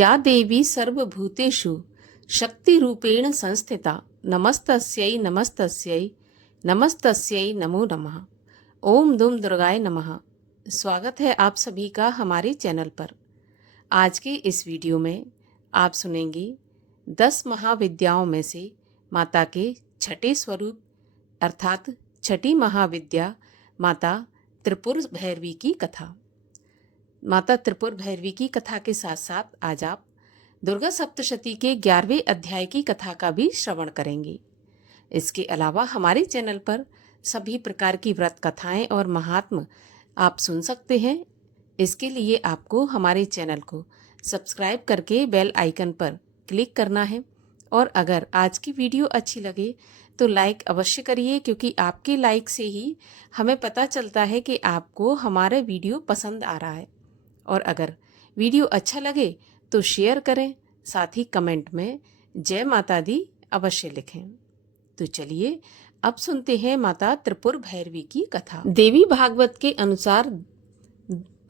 या देवी सर्वभूतेषु शक्तिरूपेण संस्थिता नमस्तस्यै नमस्तस्यै नमस्तस्यै नमो नमः। ओम दुम दुर्गाय नमः। स्वागत है आप सभी का हमारे चैनल पर। आज के इस वीडियो में आप सुनेंगे 10 महाविद्याओं में से माता के छठे स्वरूप अर्थात छठी महाविद्या माता त्रिपुर भैरवी की कथा। माता त्रिपुर भैरवी की कथा के साथ साथ आज आप दुर्गा सप्तशती के 11वें अध्याय की कथा का भी श्रवण करेंगे। इसके अलावा हमारे चैनल पर सभी प्रकार की व्रत कथाएं और महात्म आप सुन सकते हैं। इसके लिए आपको हमारे चैनल को सब्सक्राइब करके बेल आइकन पर क्लिक करना है और अगर आज की वीडियो अच्छी लगे तो लाइक अवश्य करिए, क्योंकि आपके लाइक से ही हमें पता चलता है कि आपको हमारा वीडियो पसंद आ रहा है। और अगर वीडियो अच्छा लगे तो शेयर करें, साथ ही कमेंट में जय माता दी अवश्य लिखें। तो चलिए अब सुनते हैं माता त्रिपुर भैरवी की कथा। देवी भागवत के अनुसार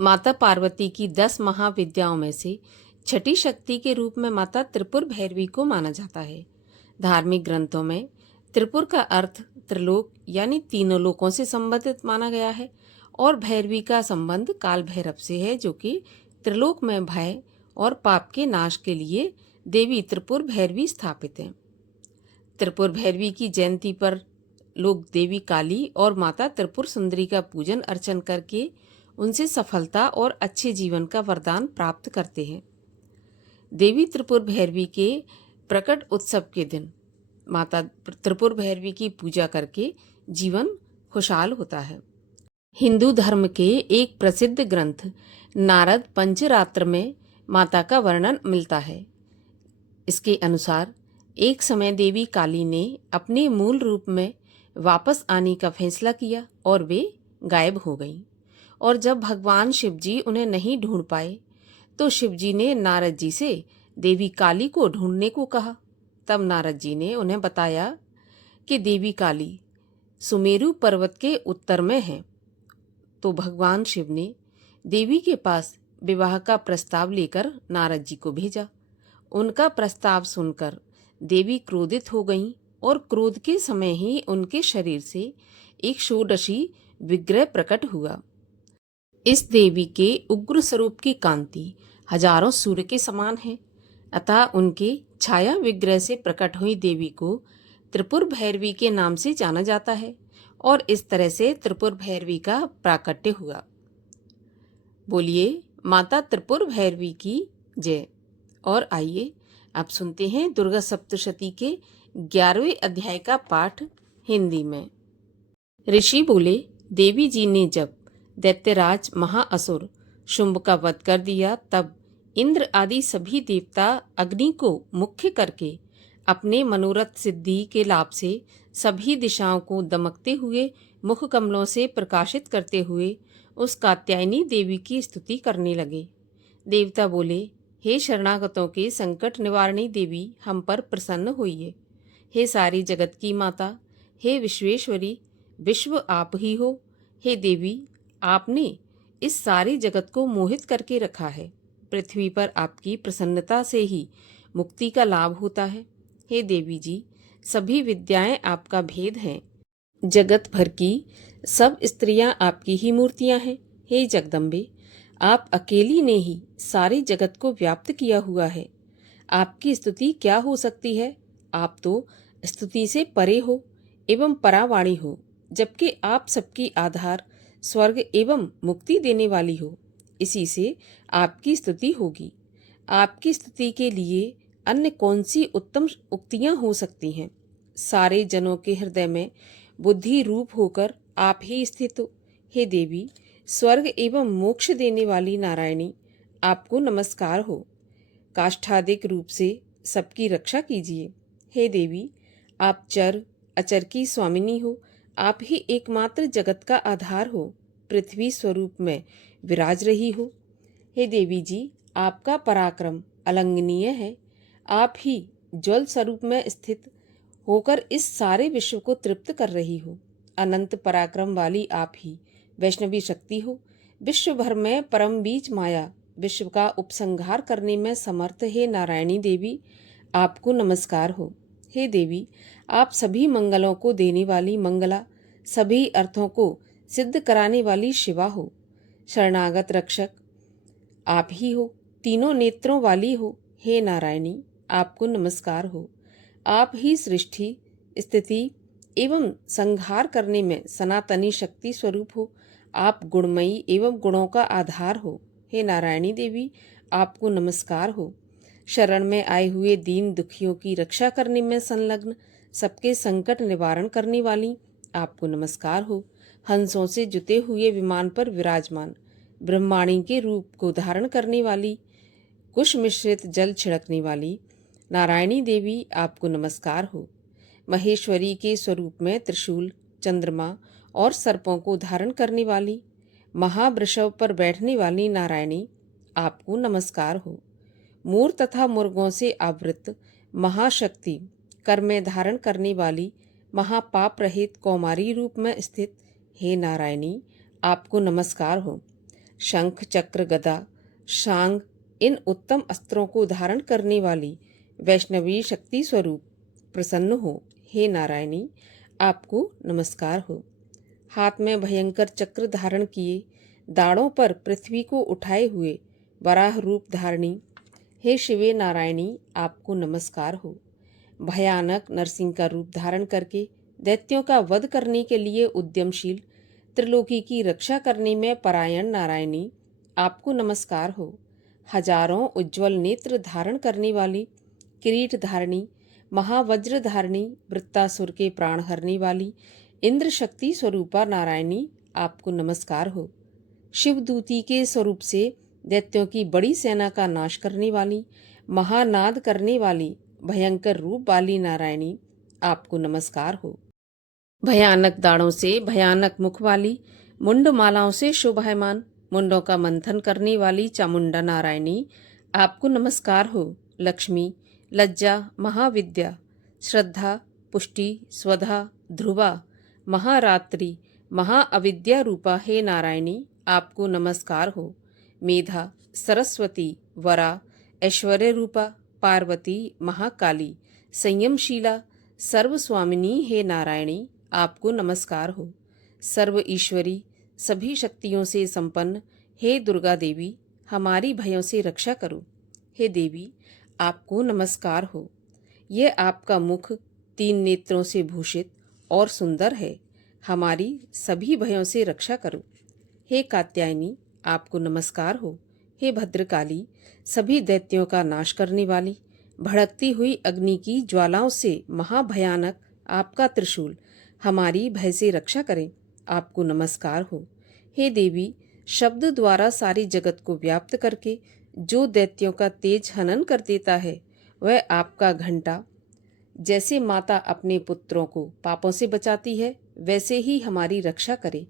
माता पार्वती की 10 महाविद्याओं में से छठी शक्ति के रूप में माता त्रिपुर भैरवी को माना जाता है। धार्मिक ग्रंथों में त्रिपुर का अर्थ त्रिलोक यानी तीनों लोकों से संबंधित माना गया है और भैरवी का संबंध काल भैरव से है, जो कि त्रिलोक में भय और पाप के नाश के लिए देवी त्रिपुर भैरवी स्थापित हैं। त्रिपुर भैरवी की जयंती पर लोग देवी काली और माता त्रिपुर सुंदरी का पूजन अर्चन करके उनसे सफलता और अच्छे जीवन का वरदान प्राप्त करते हैं। देवी त्रिपुर भैरवी के प्रकट उत्सव के दिन माता त्रिपुर भैरवी की पूजा करके जीवन खुशहाल होता है। हिंदू धर्म के एक प्रसिद्ध ग्रंथ नारद पंचरात्र में माता का वर्णन मिलता है। इसके अनुसार एक समय देवी काली ने अपने मूल रूप में वापस आने का फैसला किया और वे गायब हो गईं। और जब भगवान शिवजी उन्हें नहीं ढूंढ पाए तो शिवजी ने नारद जी से देवी काली को ढूंढने को कहा। तब नारद जी ने उन्हें बताया कि देवी काली सुमेरु पर्वत के उत्तर में है। तो भगवान शिव ने देवी के पास विवाह का प्रस्ताव लेकर नारद जी को भेजा। उनका प्रस्ताव सुनकर देवी क्रोधित हो गईं और क्रोध के समय ही उनके शरीर से एक षोडशी विग्रह प्रकट हुआ। इस देवी के उग्र स्वरूप की कांति हजारों सूर्य के समान है, अतः उनके छाया विग्रह से प्रकट हुई देवी को त्रिपुर भैरवी के नाम से जाना जाता है और इस तरह से त्रिपुर भैरवी का प्राकट्य हुआ। बोलिए माता त्रिपुर भैरवी की जय। और आइए अब सुनते हैं दुर्गा सप्तशती के 11वें अध्याय का पाठ हिंदी में। ऋषि बोले, देवी जी ने जब दैत्यराज महाअसुर शुंभ का वध कर दिया तब इंद्र आदि सभी देवता अग्नि को मुख्य करके अपने मनोरथ सिद्धि के लाभ से सभी दिशाओं को दमकते हुए मुख कमलों से प्रकाशित करते हुए उस कात्यायनी देवी की स्तुति करने लगे। देवता बोले, हे शरणागतों के संकट निवारणी देवी, हम पर प्रसन्न होइए। हे सारी जगत की माता, हे विश्वेश्वरी, विश्व आप ही हो। हे देवी, आपने इस सारे जगत को मोहित करके रखा है। पृथ्वी पर आपकी प्रसन्नता से ही मुक्ति का लाभ होता है। हे देवी जी, सभी विद्याएं आपका भेद हैं। जगत भर की सब स्त्रियां आपकी ही मूर्तियां हैं। हे जगदम्बे, आप अकेली ने ही सारे जगत को व्याप्त किया हुआ है। आपकी स्तुति क्या हो सकती है? आप तो स्तुति से परे हो एवं परावाणी हो, जबकि आप सबकी आधार स्वर्ग एवं मुक्ति देने वाली हो। इसी से आपकी स्तुति होगी। आपकी स्तुति के लिए अन्य कौन सी उत्तम उक्तियां हो सकती हैं? सारे जनों के हृदय में बुद्धि रूप होकर आप ही स्थित हो। हे देवी, स्वर्ग एवं मोक्ष देने वाली नारायणी, आपको नमस्कार हो। काष्ठादिक रूप से सबकी रक्षा कीजिए। हे देवी, आप चर अचर की स्वामिनी हो। आप ही एकमात्र जगत का आधार हो। पृथ्वी स्वरूप में विराज रही हो। हे देवी जी, आपका पराक्रम अलंघनीय है। आप ही ज्वल स्वरूप में स्थित होकर इस सारे विश्व को तृप्त कर रही हो। अनंत पराक्रम वाली आप ही वैष्णवी शक्ति हो। विश्व भर में परम बीज माया विश्व का उपसंहार करने में समर्थ हे नारायणी देवी, आपको नमस्कार हो। हे देवी, आप सभी मंगलों को देने वाली मंगला, सभी अर्थों को सिद्ध कराने वाली शिवा हो। शरणागत रक्षक आप ही हो, तीनों नेत्रों वाली हो। हे नारायणी, आपको नमस्कार हो। आप ही सृष्टि, स्थिति एवं संहार करने में सनातनी शक्ति स्वरूप हो। आप गुणमयी एवं गुणों का आधार हो। हे नारायणी देवी, आपको नमस्कार हो। शरण में आए हुए दीन दुखियों की रक्षा करने में संलग्न, सबके संकट निवारण करने वाली, आपको नमस्कार हो। हंसों से जुते हुए विमान पर विराजमान, ब्रह्माणी के रूप को धारण करने वाली, कुश मिश्रित जल छिड़कने वाली नारायणी देवी, आपको नमस्कार हो। महेश्वरी के स्वरूप में त्रिशूल, चंद्रमा और सर्पों को धारण करने वाली, महावृषभ पर बैठने वाली नारायणी, आपको नमस्कार हो। मोर तथा मुर्गों से आवृत महाशक्ति, कर में धारण करने वाली, महापाप रहित कौमारी रूप में स्थित, हे नारायणी, आपको नमस्कार हो। शंख, चक्र, गदा, शांग इन उत्तम अस्त्रों को धारण करने वाली वैष्णवी शक्ति स्वरूप प्रसन्न हो। हे नारायणी, आपको नमस्कार हो। हाथ में भयंकर चक्र धारण किए, दाढ़ों पर पृथ्वी को उठाए हुए वराह रूप धारणी, हे शिवे नारायणी, आपको नमस्कार हो। भयानक नरसिंह का रूप धारण करके दैत्यों का वध करने के लिए उद्यमशील, त्रिलोकी की रक्षा करने में परायण नारायणी, आपको नमस्कार हो। हजारों उज्ज्वल नेत्र धारण करने वाली, किरीट धारणी, महावज्र धारणी, वृत्तासुर के प्राण हरने वाली, इंद्र शक्ति स्वरूपा नारायणी, आपको नमस्कार हो। शिवदूती के स्वरूप से दैत्यों की बड़ी सेना का नाश करने वाली, महानाद करने वाली, भयंकर रूप वाली नारायणी, आपको नमस्कार हो। भयानक दाढ़ों से भयानक मुख वाली, मुंड मालाओं से शोभायमान, मुंडों का मंथन करने वाली चामुंडा नारायणी, आपको नमस्कार हो। लक्ष्मी, लज्जा, महाविद्या, श्रद्धा, पुष्टि, स्वधा, ध्रुवा, महारात्रि, महाअविद्या रूपा, हे नारायणी, आपको नमस्कार हो। मेधा, सरस्वती, वरा, ऐश्वर्य रूपा, पार्वती, महाकाली, संयमशीला, सर्वस्वामिनी, हे नारायणी, आपको नमस्कार हो। सर्व ईश्वरी, सभी शक्तियों से संपन्न, हे दुर्गा देवी, हमारी भयों से रक्षा करो। हे देवी, आपको नमस्कार हो। यह आपका मुख 3 नेत्रों से भूषित और सुंदर है, हमारी सभी भयों से रक्षा करो। हे कात्यायनी, आपको नमस्कार हो। हे भद्रकाली, सभी दैत्यों का नाश करने वाली, भड़कती हुई अग्नि की ज्वालाओं से महाभयानक आपका त्रिशूल हमारी भय से रक्षा करें, आपको नमस्कार हो। हे देवी, शब्द द्वारा सारी जगत को व्याप्त करके जो दैत्यों का तेज हनन कर देता है, वह आपका घंटा जैसे माता अपने पुत्रों को पापों से बचाती है, वैसे ही हमारी रक्षा करे।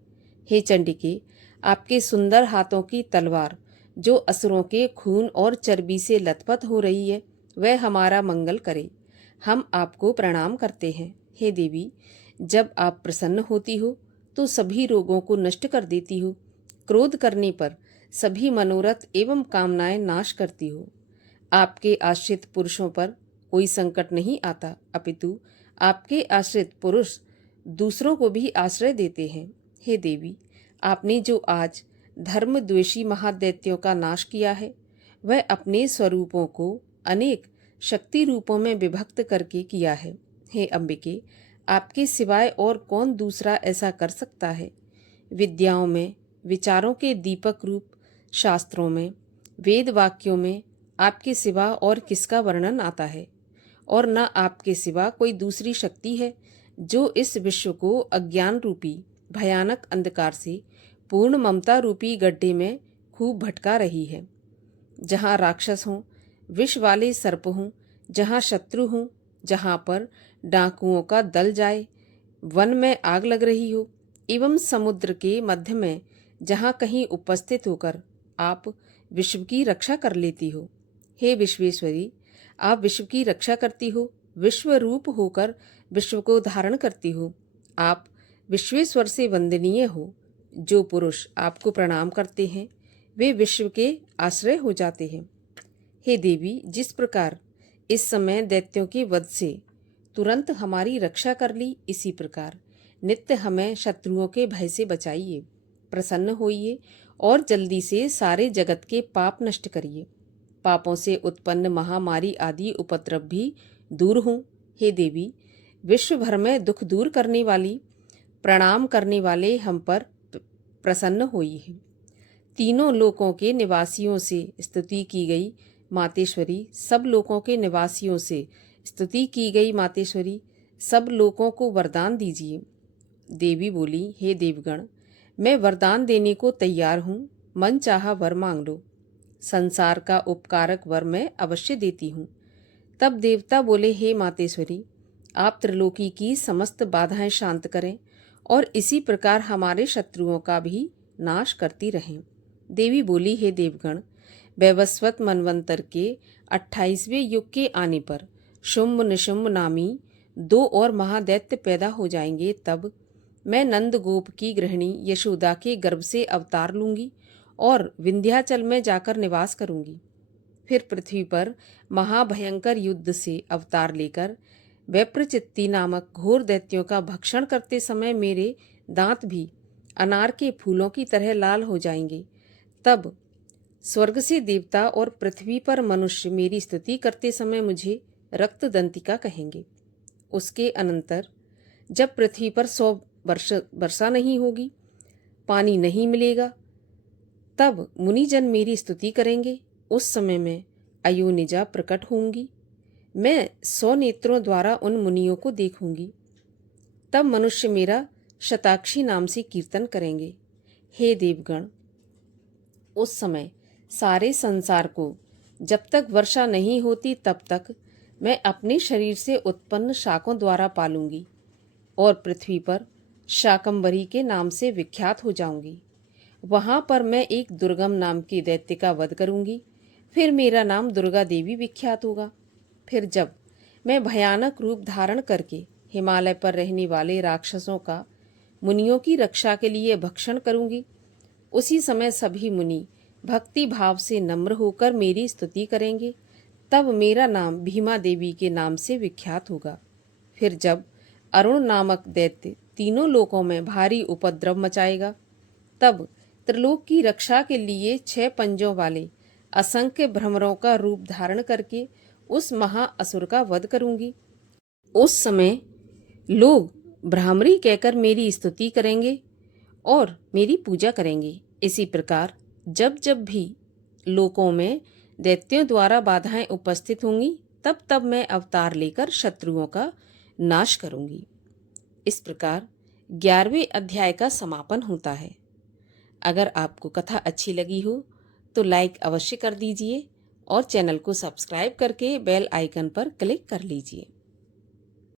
हे चंडिके, आपके सुंदर हाथों की तलवार जो असुरों के खून और चर्बी से लथपथ हो रही है, वह हमारा मंगल करे। हम आपको प्रणाम करते हैं। हे देवी, जब आप प्रसन्न होती हो तो सभी रोगों को नष्ट कर देती हो, क्रोध करने पर सभी मनोरथ एवं कामनाएं नाश करती हो। आपके आश्रित पुरुषों पर कोई संकट नहीं आता, अपितु आपके आश्रित पुरुष दूसरों को भी आश्रय देते हैं। हे देवी, आपने जो आज धर्म द्वेषी महादैत्यों का नाश किया है, वह अपने स्वरूपों को अनेक शक्ति रूपों में विभक्त करके किया है। हे अंबिके, आपके सिवाय और कौन दूसरा ऐसा कर सकता है। विद्याओं में, विचारों के दीपक रूप शास्त्रों में, वेद वाक्यों में आपके सिवा और किसका वर्णन आता है, और न आपके सिवा कोई दूसरी शक्ति है जो इस विश्व को अज्ञान रूपी भयानक अंधकार से पूर्ण ममता रूपी गड्ढे में खूब भटका रही है। जहाँ राक्षस हों, विष वाले सर्प हों, जहाँ शत्रु हों, जहाँ पर डाकुओं का दल जाए, वन में आग लग रही हो, एवं समुद्र के मध्य में जहाँ कहीं उपस्थित होकर आप विश्व की रक्षा कर लेती हो। हे विश्वेश्वरी, आप विश्व की रक्षा करती हो, विश्व रूप होकर विश्व को धारण करती हो। आप विश्वेश्वर से वंदनीय हो। जो पुरुष आपको प्रणाम करते हैं वे विश्व के आश्रय हो जाते हैं। हे देवी, जिस प्रकार इस समय दैत्यों के वध से तुरंत हमारी रक्षा कर ली, इसी प्रकार नित्य हमें शत्रुओं के भय से बचाइए, प्रसन्न होइए और जल्दी से सारे जगत के पाप नष्ट करिए। पापों से उत्पन्न महामारी आदि उपद्रव भी दूर हों। हे देवी, विश्व भर में दुख दूर करने वाली, प्रणाम करने वाले हम पर प्रसन्न होइए। तीनों लोकों के निवासियों से स्तुति की गई मातेश्वरी, सब लोकों के निवासियों से स्तुति की गई मातेश्वरी, सब लोकों को वरदान दीजिए। देवी बोली, हे देवगण, मैं वरदान देने को तैयार हूँ, मन चाहा वर मांग लो। संसार का उपकारक वर मैं अवश्य देती हूँ। तब देवता बोले, हे मातेश्वरी, आप त्रिलोकी की समस्त बाधाएं शांत करें और इसी प्रकार हमारे शत्रुओं का भी नाश करती रहें। देवी बोली, हे देवगण, वैवस्वत मनवंतर के 28वें युग के आने पर शुंभ निशुंभ नामी 2 और महादैत्य पैदा हो जाएंगे। तब मैं नंद गोप की गृहिणी यशोदा के गर्भ से अवतार लूंगी और विंध्याचल में जाकर निवास करूंगी। फिर पृथ्वी पर महाभयंकर युद्ध से अवतार लेकर वैप्रचित्ति नामक घोर दैत्यों का भक्षण करते समय मेरे दांत भी अनार के फूलों की तरह लाल हो जाएंगे। तब स्वर्ग से देवता और पृथ्वी पर मनुष्य मेरी स्तुति करते समय मुझे रक्तदंतिका कहेंगे। उसके अनंतर जब पृथ्वी पर 100 वर्षा नहीं होगी, पानी नहीं मिलेगा, तब मुनिजन मेरी स्तुति करेंगे। उस समय मैं अयोनिजा प्रकट होंगी। मैं 100 नेत्रों द्वारा उन मुनियों को देखूंगी। तब मनुष्य मेरा शताक्षी नाम से कीर्तन करेंगे। हे देवगण, उस समय सारे संसार को जब तक वर्षा नहीं होती तब तक मैं अपने शरीर से उत्पन्न शाकों द्वारा पालूंगी और पृथ्वी पर शाकंभरी के नाम से विख्यात हो जाऊंगी। वहां पर मैं एक दुर्गम नाम के दैत्य का वध करूंगी। फिर मेरा नाम दुर्गा देवी विख्यात होगा। फिर जब मैं भयानक रूप धारण करके हिमालय पर रहने वाले राक्षसों का मुनियों की रक्षा के लिए भक्षण करूंगी, उसी समय सभी मुनि भक्ति भाव से नम्र होकर मेरी स्तुति करेंगे। तब मेरा नाम भीमा देवी के नाम से विख्यात होगा। फिर जब अरुण नामक दैत्य तीनों लोकों में भारी उपद्रव मचाएगा, तब त्रिलोक की रक्षा के लिए 6 पंजों वाले असंख्य भ्रमरों का रूप धारण करके उस महाअसुर का वध करूंगी। उस समय लोग भ्रामरी कहकर मेरी स्तुति करेंगे और मेरी पूजा करेंगे। इसी प्रकार जब जब भी लोकों में दैत्यों द्वारा बाधाएं उपस्थित होंगी, तब तब मैं अवतार लेकर शत्रुओं का नाश करूंगी। इस प्रकार 11वें अध्याय का समापन होता है। अगर आपको कथा अच्छी लगी हो तो लाइक अवश्य कर दीजिए और चैनल को सब्सक्राइब करके बेल आइकन पर क्लिक कर लीजिए।